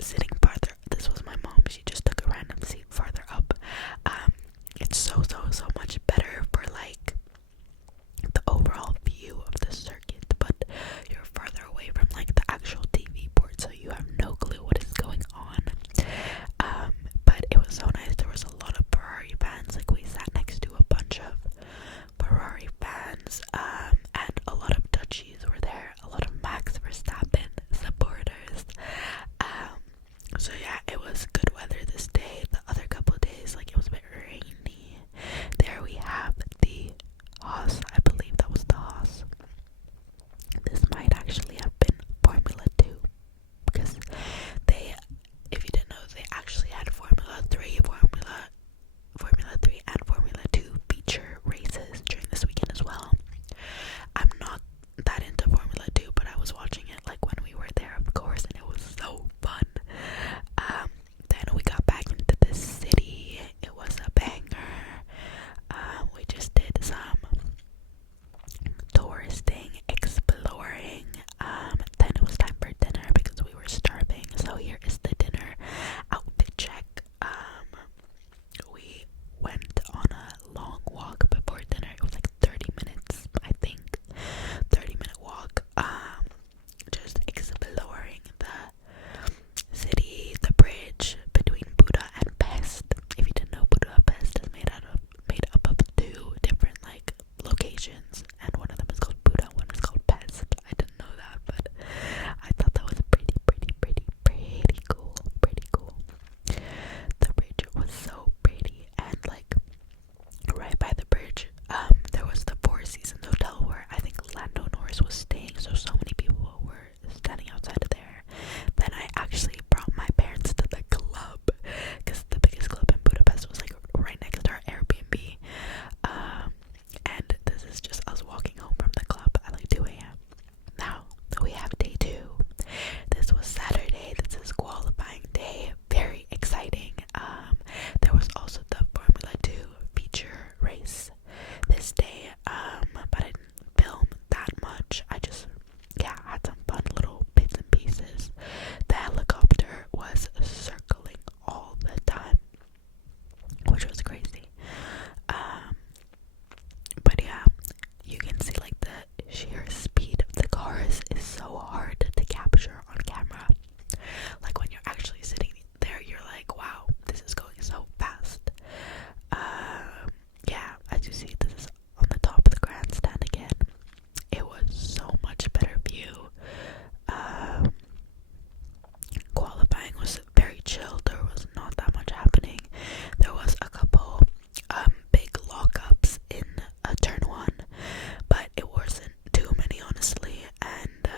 sitting farther. This was my mom. She just took a random seat farther up. It's so much better for like the overall view of the circuit, but you're farther away from like the actual TV board, so you have no clue what is going on. But it was so nice. There was a lot of Ferrari fans. Like we sat next to a bunch of Ferrari fans, and a lot of Dutchies were there. A lot of Max Verstappen supporters. So yeah, it was good weather this day. The other couple of days, like it was a bit rainy. There we have the Haas. I believe that was the Haas. This might actually have been Formula 2, because they, if you didn't know, they actually had Formula 3 and Formula 2 feature races during this weekend as well. I'm not that into Formula 2, but I was watching it like when we were there, of course, and it was so fun. Then we got back into the city. It was a banger. We just did some touristing, exploring. Then it was time for dinner because we were starving. So here is the dinner outfit check. We went on a long walk before dinner. It was like 30 minutes, I think. 30-minute walk. Just exploring the city, the bridge between Buda and Pest. If you didn't know, Budapest is made up of two different like locations, and one of them is called Buda, one is called Pest. I didn't know that, but I thought that was pretty cool. Pretty cool. The bridge was so pretty, and like right by the bridge, there was the Four Seasons Hotel where I think Lando Norris was staying, so many people were standing outside of there. Then I actually brought my parents to the club, because the biggest club in Budapest was like right next to our Airbnb. And this is just us walking home from the club at like 2 a.m. Now we have day 2. This was Saturday. This is qualifying day. Very exciting. There was also the Formula 2 feature race this day, but I didn't film that much. I just, yeah, had some fun little bits and pieces. The helicopter was circling all the time, which was crazy. But yeah, you can see like the sheer speed of the cars is so hard to capture on camera. Like when you're actually sitting there, you're like, wow, this is going so fast. Yeah, as you see, this is on the top of the grandstand again. It was so much better view. Qualifying was very chill. There was not that much happening. There was a couple big lockups in turn 1, but it wasn't too many, honestly. And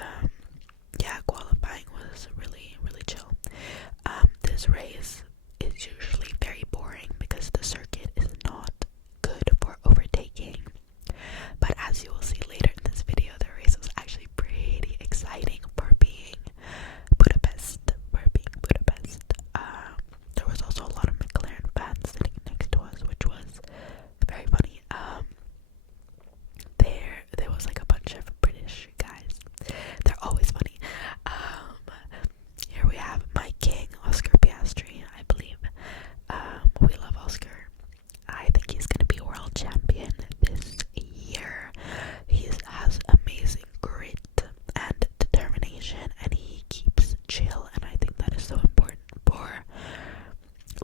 yeah, qualifying was really chill. This race is usually very boring because the circuit is not good for overtaking. But as you will see later in this video, the race was actually pretty exciting for being Budapest. There was also a lot of McLaren fans sitting next to us, which was very funny. There was like a bunch of British guys. They're always funny. Here we have my king, Oscar Piastri, I believe. We love Oscar. I think he's gonna be world champion this year. He has amazing grit and determination, and he keeps chill, and I think that is so important for,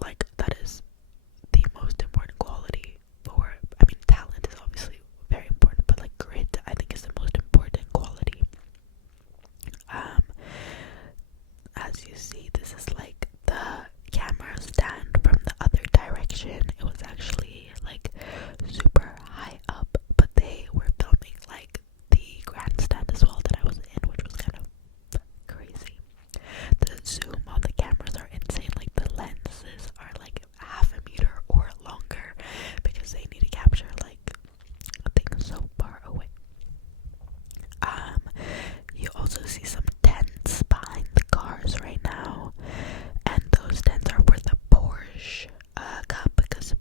like, that is the most important quality for, I mean, talent is obviously very important, but like grit, I think is the most important quality. As you see, this is like the camera stand from the other direction. It was actually like super high up, but they were filming like the grandstand as well that I was in, which was kind of crazy. The zoom on the cameras are insane. Like the lenses are like half a meter or longer because they need to capture like things so far away. You also see some tents behind the cars right now, and those tents are for the Porsche Cup, because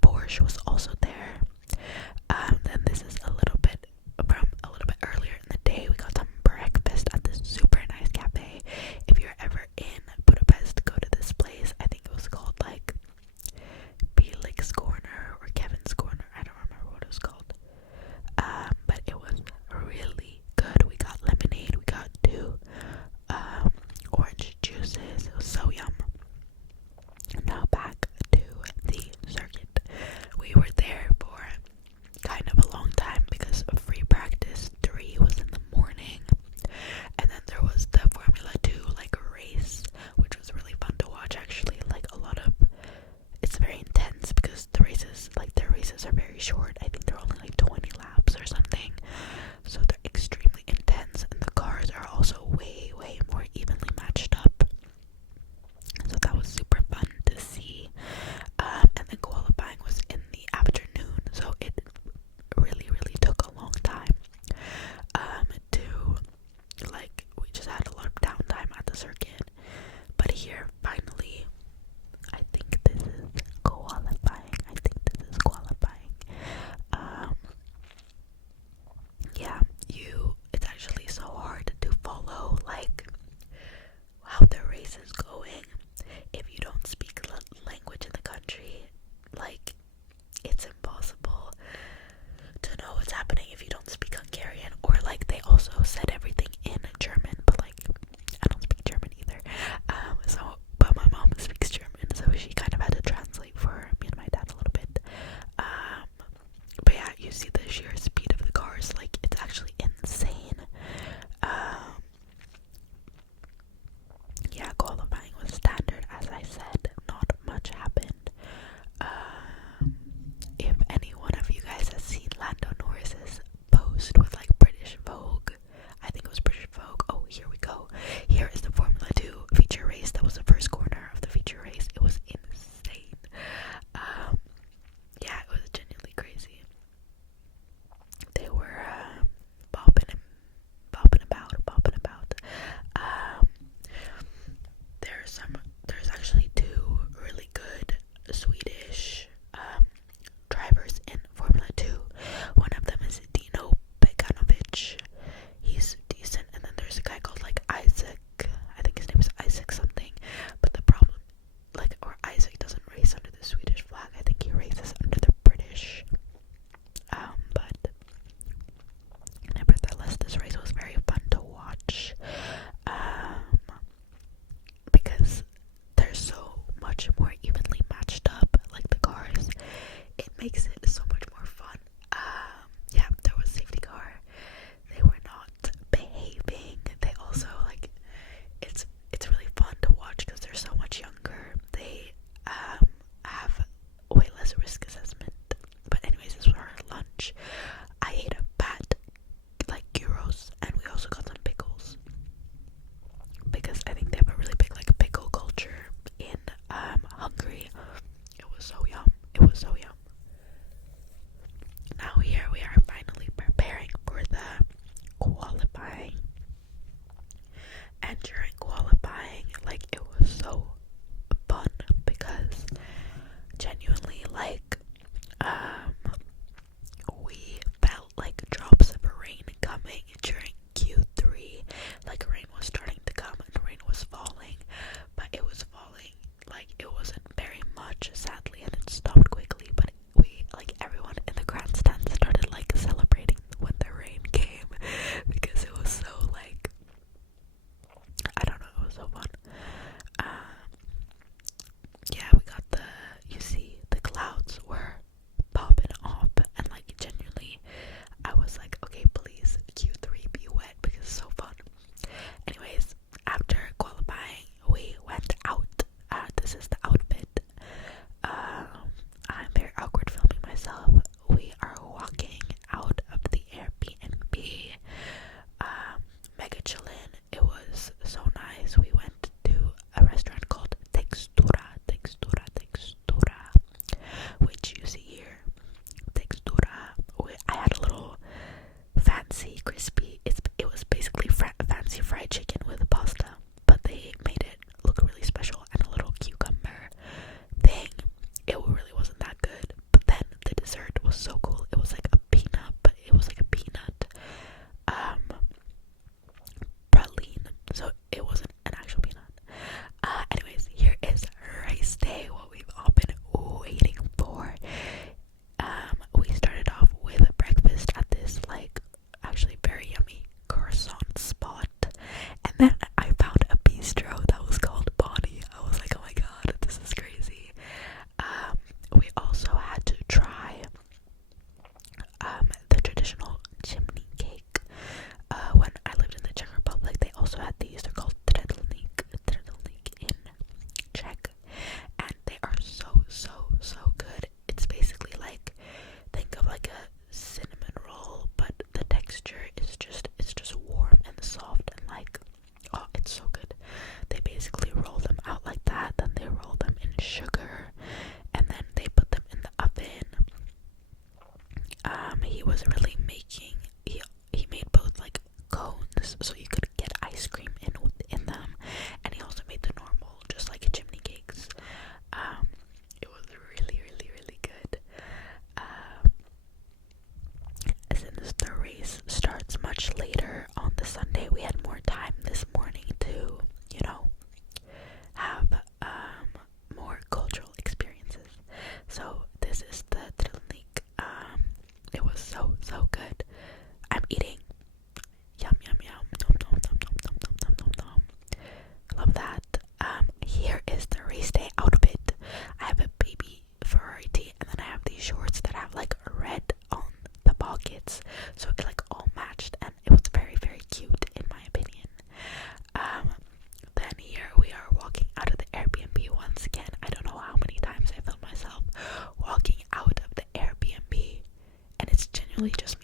definitely just